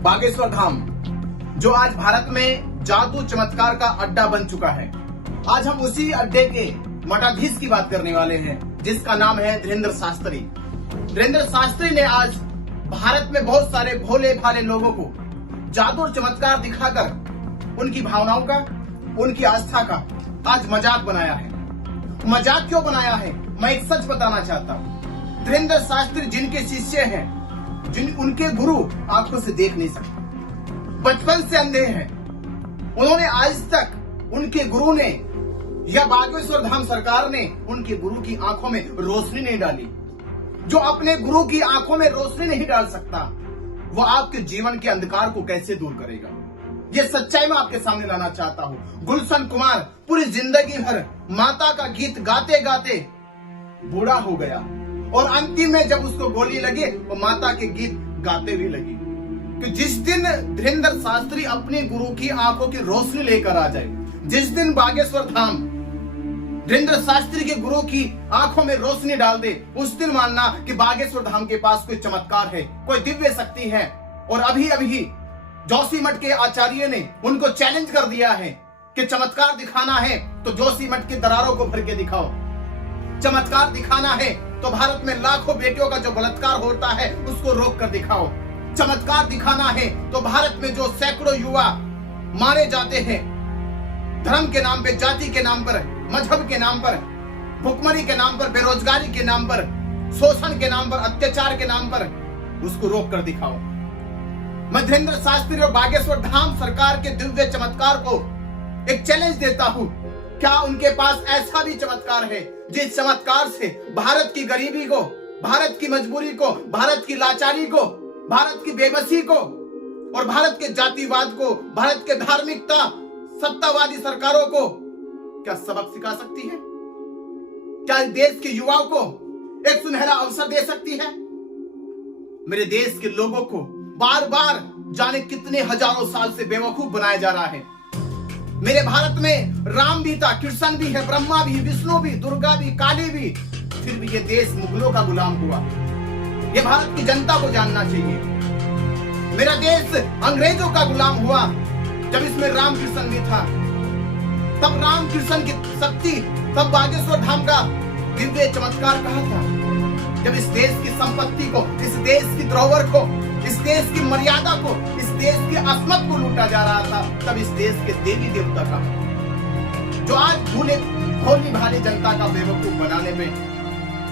बागेश्वर धाम, जो आज भारत में जादू चमत्कार का अड्डा बन चुका है। आज हम उसी अड्डे के मठाधीश की बात करने वाले हैं, जिसका नाम है धीरेंद्र शास्त्री। धीरेंद्र शास्त्री ने आज भारत में बहुत सारे भोले भाले लोगों को जादू और चमत्कार दिखाकर उनकी भावनाओं का, उनकी आस्था का आज मजाक बनाया है। मजाक क्यों बनाया है, मैं एक सच बताना चाहता हूँ। धीरेंद्र शास्त्री जिनके शिष्य हैं, जिन उनके गुरु आंखों से देख नहीं सकते, बचपन से अंधे हैं। उन्होंने आज तक, उनके गुरु ने या बागेश्वर धाम सरकार ने उनके गुरु की आंखों में रोशनी नहीं डाली। जो अपने गुरु की आंखों में रोशनी नहीं डाल सकता, वो आपके जीवन के अंधकार को कैसे दूर करेगा। ये सच्चाई मैं आपके सामने लाना चाहता हूँ। गुलशन कुमार पूरी जिंदगी भर माता का गीत गाते गाते बूढ़ा हो गया और अंतिम में जब उसको गोली लगी, वो माता के गीत गाते भी लगी। कि जिस दिन धीरेंद्र शास्त्री अपने गुरु की आंखों की रोशनी लेकर आ जाए, जिस दिन बागेश्वर धाम धीरेंद्र शास्त्री के गुरु की आंखों में रोशनी डाल दे, उस दिन मानना कि बागेश्वर धाम के पास कोई चमत्कार है, कोई दिव्य शक्ति है। और अभी अभी जोशीमठ के आचार्य ने उनको चैलेंज कर दिया है कि चमत्कार दिखाना है तो जोशीमठ की दरारों को भर के दिखाओ। चमत्कार दिखाना है तो भारत में लाखों बेटियों का जो बलात्कार होता है उसको रोक कर दिखाओ। चमत्कार दिखाना है तो भारत में जो सैकड़ों युवा मारे जाते हैं धर्म के नाम पे, जाति के नाम पर, मजहब के नाम पर, भुखमरी के नाम पर, बेरोजगारी के नाम पर, शोषण के नाम पर, अत्याचार के नाम पर, उसको रोक कर दिखाओ। मैं धीरेंद्र शास्त्री और बागेश्वर धाम सरकार के दिव्य चमत्कार को एक चैलेंज देता हूं। क्या उनके पास ऐसा भी चमत्कार है जिस चमत्कार से भारत की गरीबी को, भारत की मजबूरी को, भारत की लाचारी को, भारत की बेबसी को और भारत के जातिवाद को, भारत के धार्मिकता सत्तावादी सरकारों को क्या सबक सिखा सकती है? क्या देश के युवाओं को एक सुनहरा अवसर दे सकती है? मेरे देश के लोगों को बार बार जाने कितने हजारों साल से बेवकूफ बनाया जा रहा है। मेरे भारत में राम भी था, कृष्ण भी है, ब्रह्मा भी, विष्णु भी, दुर्गा भी, काली भी, फिर भी ये देश मुगलों का गुलाम हुआ। ये भारत की जनता को जानना चाहिए। मेरा देश अंग्रेजों का गुलाम हुआ जब इसमें राम कृष्ण भी था। तब राम कृष्ण की शक्ति, तब बागेश्वर धाम का दिव्य चमत्कार कहा था। जब इस देश की संपत्ति को, इस देश की धरोहर को, इस देश की मर्यादा को, इस देश की अस्मत को लूटा जा रहा था, तब इस देश के देवी देवता का, जो आज भोली भाली जनता का बेवकूफ बनाने में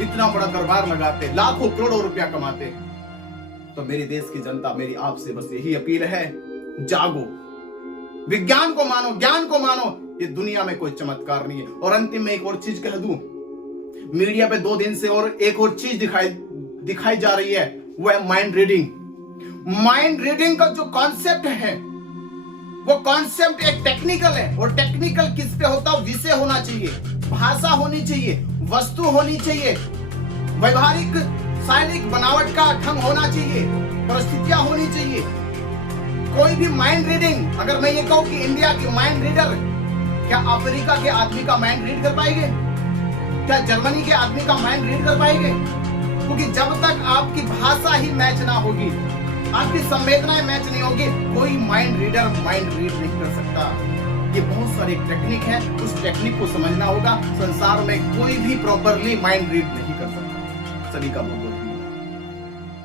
इतना बड़ा दरबार लगाते, लाखों करोड़ों रुपया कमाते, तो मेरे देश की जनता, मेरी आपसे बस यही अपील है, जागो, विज्ञान को मानो, ज्ञान को मानो। ये दुनिया में कोई चमत्कार नहीं है। और अंतिम में एक और चीज कह दूं, मीडिया पे 2 दिन से और एक और चीज दिखाई जा रही है, वो है माइंड रीडिंग। माइंड रीडिंग का जो कॉन्सेप्ट है, वो कॉन्सेप्ट एक टेक्निकल है। और टेक्निकल किस पे होता है? विषय होना चाहिए, भाषा होनी चाहिए, वस्तु होनी चाहिए, व्यवहारिक शारीरिक बनावट का ढंग होना चाहिए, परिस्थितियां होनी चाहिए। कोई भी माइंड रीडिंग, अगर मैं ये कहूं कि इंडिया की माइंड रीडर, क्या अफ्रीका के आदमी का माइंड रीड कर पाएंगे? क्या जर्मनी के आदमी का माइंड रीड कर पाएंगे? क्योंकि जब तक आपकी भाषा ही मैच ना होगी, आपकी संवेदनाएं मैच नहीं होगी, कोई माइंड रीडर माइंड रीड नहीं कर सकता। ये बहुत सारी टेक्निक है, उस टेक्निक को समझना होगा। संसार में कोई भी प्रॉपरली माइंड रीड नहीं कर सकता। सभी का बहुत